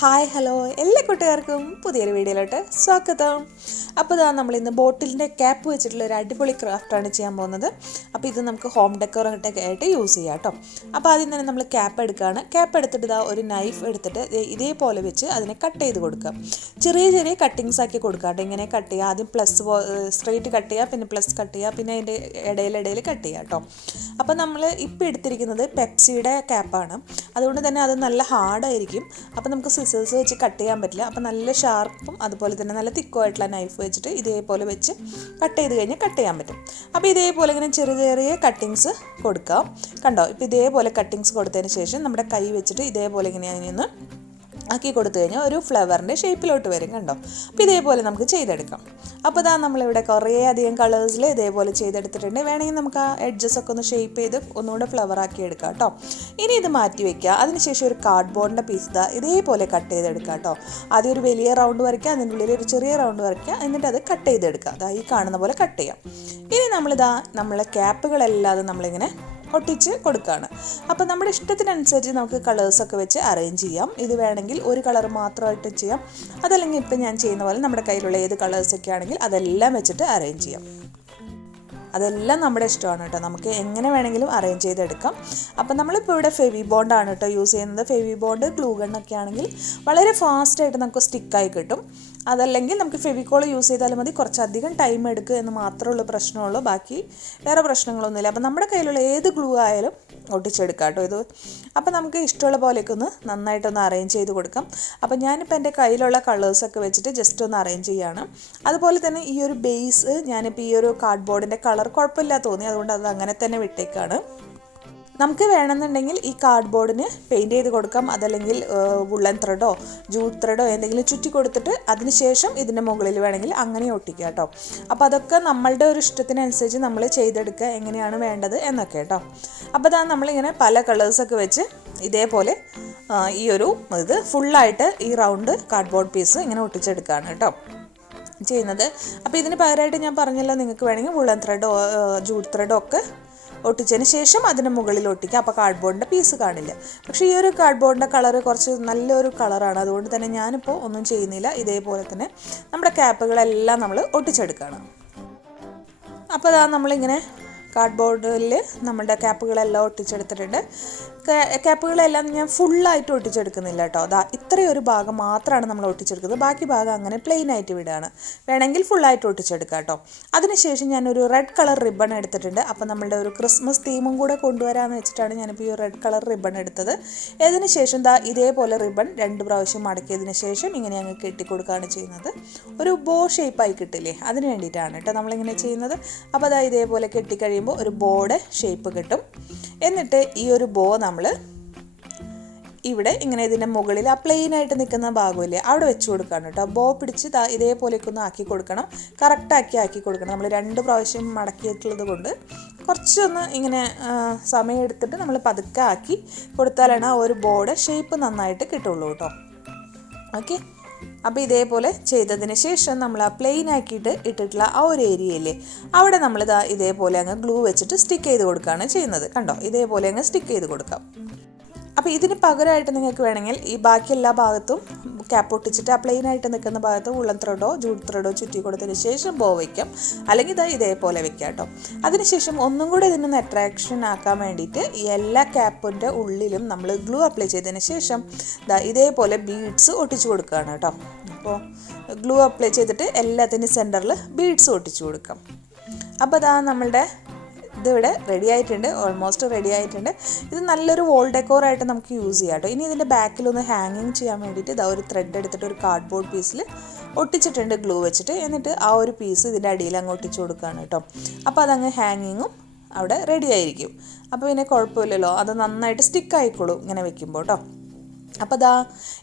Hi hello എല്ലാ കൂട്ടുകാർക്കും പുതിയൊരു വീഡിയോയിലോട്ട് സ്വാഗതം. അപ്പോൾ നമ്മൾ ഇന്ന് ബോട്ടിലിൻ്റെ ക്യാപ്പ് വെച്ചിട്ടുള്ള ഒരു അടിപൊളി ക്രാഫ്റ്റാണ് ചെയ്യാൻ പോകുന്നത്. അപ്പോൾ ഇത് നമുക്ക് ഹോം ഡെക്കോറൊക്കെ ആയിട്ട് യൂസ് ചെയ്യാം കേട്ടോ. അപ്പോൾ ആദ്യം തന്നെ നമ്മൾ ക്യാപ്പ് എടുക്കുകയാണ്. ക്യാപ്പ് എടുത്തിട്ട് ഒരു നൈഫ് എടുത്തിട്ട് ഇതേപോലെ വെച്ച് അതിനെ കട്ട് ചെയ്ത് കൊടുക്കുക. ചെറിയ ചെറിയ കട്ടിങ്സ് ആക്കി കൊടുക്കുക കേട്ടോ. ഇങ്ങനെ കട്ട് ചെയ്യുക. ആദ്യം സ്ട്രെയിറ്റ് കട്ട് ചെയ്യുക, പിന്നെ പ്ലസ് കട്ട് ചെയ്യുക, പിന്നെ അതിൻ്റെ ഇടയിൽ കട്ട് ചെയ്യുക കേട്ടോ. അപ്പോൾ നമ്മൾ ഇപ്പോൾ എടുത്തിരിക്കുന്നത് പെപ്സിയുടെ ക്യാപ്പാണ്. അതുകൊണ്ട് തന്നെ അത് നല്ല ഹാർഡായിരിക്കും. അപ്പോൾ നമുക്ക് സിസേഴ്സ് വെച്ച് കട്ട് ചെയ്യാൻ പറ്റില്ല. അപ്പോൾ നല്ല ഷാർപ്പും അതുപോലെ തന്നെ നല്ല തിക്കുമായിട്ടുള്ള നൈഫ് വെച്ചിട്ട് ഇതേപോലെ വെച്ച് കട്ട് ചെയ്ത് കഴിഞ്ഞാൽ കട്ട് ചെയ്യാൻ പറ്റും. അപ്പോൾ ഇതേപോലെ ഇങ്ങനെ ചെറിയ ചെറിയ കട്ടിങ്സ് കൊടുക്കാം. കണ്ടോ? ഇപ്പോൾ ഇതേപോലെ കട്ടിങ്സ് കൊടുത്തതിന് ശേഷം നമ്മുടെ കൈ വെച്ചിട്ട് ഇതേപോലെ ഇങ്ങനെ അതിനൊന്ന് ആക്കി കൊടുത്തു കഴിഞ്ഞാൽ ഒരു ഫ്ലവറിൻ്റെ ഷേപ്പിലോട്ട് വരും. കണ്ടോ? അപ്പോൾ ഇതേപോലെ നമുക്ക് ചെയ്തെടുക്കാം. അപ്പോൾ നമ്മളിവിടെ കുറേ അധികം കളേഴ്സിൽ ഇതേപോലെ ചെയ്തെടുത്തിട്ടുണ്ട്. വേണമെങ്കിൽ നമുക്ക് ആ എഡ്ജസൊക്കെ ഒന്ന് ഷേപ്പ് ചെയ്ത് ഒന്നുകൂടെ ഫ്ലവർ ആക്കി എടുക്കാം കേട്ടോ. ഇനി ഇത് മാറ്റി വയ്ക്കുക. അതിനുശേഷം ഒരു കാർഡ്ബോർഡിൻ്റെ പീസ് ഇതേപോലെ കട്ട് ചെയ്തെടുക്കുക കേട്ടോ. ആദ്യം ഒരു വലിയ റൗണ്ട് വരയ്ക്കുക, അതിൻ്റെ ഉള്ളിൽ ഒരു ചെറിയ റൗണ്ട് വരയ്ക്കുക, എന്നിട്ട് അത് കട്ട് ചെയ്തെടുക്കുക. ഈ കാണുന്ന പോലെ കട്ട് ചെയ്യാം. ഇനി നമ്മളെ ക്യാപ്പുകളെല്ലാം നമ്മളിങ്ങനെ ഒട്ടിച്ച് കൊടുക്കുകയാണ്. അപ്പോൾ നമ്മുടെ ഇഷ്ടത്തിനനുസരിച്ച് നമുക്ക് കളേഴ്സൊക്കെ വെച്ച് അറേഞ്ച് ചെയ്യാം. ഇത് വേണമെങ്കിൽ ഒരു കളർ മാത്രമായിട്ട് ചെയ്യാം. അതല്ലെങ്കിൽ ഇപ്പം ഞാൻ ചെയ്യുന്ന പോലെ നമ്മുടെ കയ്യിലുള്ള ഏത് കളേഴ്സൊക്കെ ആണെങ്കിൽ അതെല്ലാം വെച്ചിട്ട് അറേഞ്ച് ചെയ്യാം. അതെല്ലാം നമ്മുടെ ഇഷ്ടമാണ് കേട്ടോ. നമുക്ക് എങ്ങനെ വേണമെങ്കിലും അറേഞ്ച് ചെയ്തെടുക്കാം. അപ്പം നമ്മളിപ്പോൾ ഇവിടെ ഫെവി ബോണ്ടാണ് കേട്ടോ യൂസ് ചെയ്യുന്നത്. ഫെവി ബോണ്ട് ഗ്ലൂ ഗണ്ണൊക്കെ ആണെങ്കിൽ വളരെ ഫാസ്റ്റായിട്ട് നമുക്ക് സ്റ്റിക്കായി കിട്ടും. അതല്ലെങ്കിൽ നമുക്ക് ഫെവിക്കോൾ യൂസ് ചെയ്താലും മതി. കുറച്ചധികം ടൈം എടുക്കുക എന്ന് മാത്രമേ ഉള്ളൂ പ്രശ്നമുള്ളൂ. ബാക്കി വേറെ പ്രശ്നങ്ങളൊന്നുമില്ല. അപ്പം നമ്മുടെ കയ്യിലുള്ള ഏത് ഗ്ലൂ ആയാലും ഒട്ടിച്ചെടുക്കാം കേട്ടോ ഇത്. അപ്പം നമുക്ക് ഇഷ്ടമുള്ള പോലെയൊക്കെ ഒന്ന് നന്നായിട്ടൊന്ന് അറേഞ്ച് ചെയ്ത് കൊടുക്കാം. അപ്പം ഞാനിപ്പോൾ എൻ്റെ കയ്യിലുള്ള കളേഴ്സൊക്കെ വെച്ചിട്ട് ജസ്റ്റ് ഒന്ന് അറേഞ്ച് ചെയ്യുകയാണ്. അതുപോലെ തന്നെ ഈ ഒരു ബേസ് ഞാനിപ്പോൾ ഈ ഒരു കാർഡ്ബോർഡിൻ്റെ കളർ കുഴപ്പമില്ല തോന്നി, അതുകൊണ്ട് അത് അങ്ങനെ തന്നെ വിട്ടേക്കാണ്. നമുക്ക് വേണമെന്നുണ്ടെങ്കിൽ ഈ കാർഡ്ബോർഡിന് പെയിൻറ്റ് ചെയ്ത് കൊടുക്കാം. അതല്ലെങ്കിൽ വുള്ളൻ ത്രെഡോ ജൂട്ട് ത്രെഡോ എന്തെങ്കിലും ചുറ്റി കൊടുത്തിട്ട് അതിന് ശേഷം ഇതിൻ്റെ മുകളിൽ വേണമെങ്കിൽ അങ്ങനെ ഒട്ടിക്കുക കേട്ടോ. അപ്പോൾ അതൊക്കെ നമ്മളുടെ ഒരു ഇഷ്ടത്തിനനുസരിച്ച് നമ്മൾ ചെയ്തെടുക്കുക എങ്ങനെയാണ് വേണ്ടത് എന്നൊക്കെ കേട്ടോ. അപ്പോൾ നമ്മളിങ്ങനെ പല കളേഴ്സൊക്കെ വെച്ച് ഇതേപോലെ ഈ ഒരു ഇത് ഫുള്ളായിട്ട് ഈ റൗണ്ട് കാർഡ്ബോർഡ് പീസ് ഇങ്ങനെ ഒട്ടിച്ചെടുക്കുകയാണ് കേട്ടോ ചെയ്യുന്നത്. അപ്പോൾ ഇതിന് പകരമായിട്ട് ഞാൻ പറഞ്ഞല്ലോ, നിങ്ങൾക്ക് വേണമെങ്കിൽ വുള്ളൻ ത്രെഡോ ജൂട്ട് ത്രെഡോ ഒക്കെ ഒട്ടിച്ചതിന് ശേഷം അതിന് മുകളിൽ ഒട്ടിക്കുക. അപ്പോൾ കാർഡ്ബോർഡിൻ്റെ പീസ് കാണില്ല. പക്ഷേ ഈ ഒരു കാർഡ്ബോർഡിൻ്റെ കളറ് കുറച്ച് നല്ലൊരു കളറാണ്. അതുകൊണ്ട് തന്നെ ഞാനിപ്പോൾ ഒന്നും ചെയ്യുന്നില്ല. ഇതേപോലെ തന്നെ നമ്മുടെ ക്യാപ്പുകളെല്ലാം നമ്മൾ ഒട്ടിച്ചെടുക്കുകയാണ്. അപ്പോൾ നമ്മളിങ്ങനെ കാർഡ്ബോർഡിൽ നമ്മുടെ ക്യാപ്പുകളെല്ലാം ഒട്ടിച്ചെടുത്തിട്ടുണ്ട്. ക്യാപ്പുകളെല്ലാം ഞാൻ ഫുള്ളായിട്ട് ഒട്ടിച്ചെടുക്കുന്നില്ല കേട്ടോ. ഇത്രയും ഒരു ഭാഗം മാത്രമാണ് നമ്മൾ ഒട്ടിച്ചെടുക്കുന്നത്. ബാക്കി ഭാഗം അങ്ങനെ പ്ലെയിൻ ആയിട്ട് വിടുകയാണ്. വേണമെങ്കിൽ ഫുള്ളായിട്ട് ഒട്ടിച്ചെടുക്കാം കേട്ടോ. അതിനുശേഷം ഞാനൊരു റെഡ് കളർ റിബൺ എടുത്തിട്ടുണ്ട്. അപ്പോൾ നമ്മളുടെ ഒരു ക്രിസ്മസ് തീമും കൂടെ കൊണ്ടുവരാമെന്ന് വെച്ചിട്ടാണ് ഞാനിപ്പോൾ ഈ റെഡ് കളർ റിബൺ എടുത്തത്. ഇതിന് ശേഷം ഇതേപോലെ റിബൺ 2 പ്രാവശ്യം മടക്കിയതിന് ശേഷം ഇങ്ങനെ അങ്ങ് കെട്ടിക്കൊടുക്കുകയാണ് ചെയ്യുന്നത്. ഒരു ബോ ഷേപ്പായി കിട്ടില്ലേ, അതിന് വേണ്ടിയിട്ടാണ് കേട്ടോ നമ്മളിങ്ങനെ ചെയ്യുന്നത്. അപ്പോൾ ഇതേപോലെ കെട്ടിക്കഴിയുമ്പോൾ ഒരു ബോയുടെ ഷേപ്പ് കിട്ടും. എന്നിട്ട് ഈ ഒരു ബോ നമ്മൾ ഇവിടെ ഇങ്ങനെ ഇതിൻ്റെ മുകളിൽ ആ പ്ലെയിനായിട്ട് നിൽക്കുന്ന ഭാഗമില്ലേ അവിടെ വെച്ച് കൊടുക്കണം കേട്ടോ. ബോ പിടിച്ച് ഇതേപോലെയൊക്കെ ഒന്ന് ആക്കി കൊടുക്കണം. കറക്റ്റാക്കി ആക്കി കൊടുക്കണം. നമ്മൾ 2 പ്രാവശ്യം മടക്കിയിട്ടുള്ളത് കൊണ്ട് കുറച്ചൊന്ന് ഇങ്ങനെ സമയം എടുത്തിട്ട് നമ്മൾ പതുക്കെ ആക്കി കൊടുത്താലാണ് ആ ഒരു ബോയുടെ ഷേപ്പ് നന്നായിട്ട് കിട്ടുള്ളൂ കേട്ടോ. ഓക്കെ. അപ്പോൾ ഇതേപോലെ ചെയ്തതിന് ശേഷം നമ്മൾ ആ പ്ലെയിൻ ആക്കിയിട്ട് ഇട്ടിട്ടുള്ള ആ ഒരു ഏരിയയില്ലേ അവിടെ നമ്മൾ ഇതേപോലെ അങ്ങ് ഗ്ലൂ വെച്ചിട്ട് സ്റ്റിക്ക് ചെയ്ത് കൊടുക്കുകയാണ് ചെയ്യുന്നത്. കണ്ടോ? ഇതേപോലെ അങ്ങ് സ്റ്റിക്ക് ചെയ്ത് കൊടുക്കാം. അപ്പോൾ ഇതിന് പകരമായിട്ട് നിങ്ങൾക്ക് വേണമെങ്കിൽ ഈ ബാക്കി എല്ലാ ഭാഗത്തും ക്യാപ്പ് ഒട്ടിച്ചിട്ട് ആ പ്ലെയിനായിട്ട് നിൽക്കുന്ന ഭാഗത്ത് വുള്ളൻ ത്രെഡോ ജൂട്ട് ത്രെഡോ ചുറ്റി കൊടുത്തതിന് ശേഷം ബോ വയ്ക്കാം. അല്ലെങ്കിൽ ഇതേപോലെ വെക്കാം കേട്ടോ. അതിനുശേഷം ഒന്നും കൂടെ ഇതിനൊന്ന് അട്രാക്ഷൻ ആക്കാൻ വേണ്ടിയിട്ട് ഈ എല്ലാ ക്യാപ്പിൻ്റെ ഉള്ളിലും നമ്മൾ ഗ്ലൂ അപ്ലൈ ചെയ്തതിന് ശേഷം ഇതേപോലെ ബീഡ്സ് ഒട്ടിച്ചു കൊടുക്കുകയാണ് കേട്ടോ. അപ്പോൾ ഗ്ലൂ അപ്ലൈ ചെയ്തിട്ട് എല്ലാത്തിനും സെൻറ്ററിൽ ബീഡ്സ് ഒട്ടിച്ചു കൊടുക്കാം. അപ്പോൾ നമ്മളുടെ ഇതിവിടെ റെഡി ആയിട്ടുണ്ട്. ഓൾമോസ്റ്റ് റെഡി ആയിട്ടുണ്ട്. ഇത് നല്ലൊരു വോൾ ഡെക്കോറായിട്ട് നമുക്ക് യൂസ് ചെയ്യാം കേട്ടോ. ഇനി ഇതിൻ്റെ ബാക്കിലൊന്ന് ഹാങ്ങിങ് ചെയ്യാൻ വേണ്ടിയിട്ട് ഒരു ത്രെഡ് എടുത്തിട്ട് ഒരു കാർഡ്ബോർഡ് പീസിൽ ഒട്ടിച്ചിട്ടുണ്ട് ഗ്ലൂ വെച്ചിട്ട്. എന്നിട്ട് ആ ഒരു പീസ് ഇതിൻ്റെ അടിയിൽ അങ്ങ് ഒട്ടിച്ച് കൊടുക്കുകയാണ് കേട്ടോ. അപ്പോൾ അതങ്ങ് ഹാങ്ങിങ്ങും അവിടെ റെഡി ആയിരിക്കും. അപ്പോൾ പിന്നെ കുഴപ്പമില്ലല്ലോ, അത് നന്നായിട്ട് സ്റ്റിക്ക് ആയിക്കോളും ഇങ്ങനെ വെക്കുമ്പോൾ കേട്ടോ. അപ്പോൾ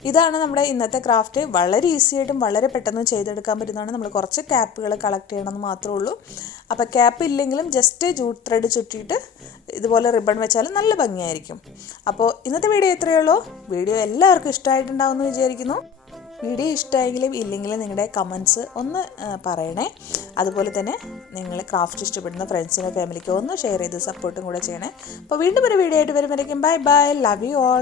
ഇതാണ് നമ്മുടെ ഇന്നത്തെ ക്രാഫ്റ്റ്. വളരെ ഈസിയായിട്ടും വളരെ പെട്ടെന്ന് ചെയ്തെടുക്കാൻ പറ്റുന്നതാണ്. നമ്മൾ കുറച്ച് ക്യാപ്പുകൾ കളക്ട് ചെയ്യണമെന്ന് മാത്രമേ ഉള്ളൂ. അപ്പോൾ ക്യാപ്പ് ഇല്ലെങ്കിലും ജസ്റ്റ് ജൂട്ട് ത്രെഡ് ചുറ്റിയിട്ട് ഇതുപോലെ റിബൺ വെച്ചാൽ നല്ല ഭംഗിയായിരിക്കും. അപ്പോൾ ഇന്നത്തെ വീഡിയോ ഇത്രയേ ഉള്ളൂ. വീഡിയോ എല്ലാവർക്കും ഇഷ്ടമായിട്ടുണ്ടാവുമെന്ന് വിചാരിക്കുന്നു. വീഡിയോ ഇഷ്ടമായെങ്കിലും ഇല്ലെങ്കിലും നിങ്ങളുടെ കമൻസ് ഒന്ന് പറയണേ. അതുപോലെ തന്നെ നിങ്ങൾ ക്രാഫ്റ്റ് ഇഷ്ടപ്പെടുന്ന ഫ്രണ്ട്സിനോ ഫാമിലിക്കോ ഒന്ന് ഷെയർ ചെയ്ത് സപ്പോർട്ടും കൂടെ ചെയ്യണേ. അപ്പോൾ വീണ്ടും ഒരു വീഡിയോ ആയിട്ട് വരുമ്പോഴേക്കും bye bye. Love you all.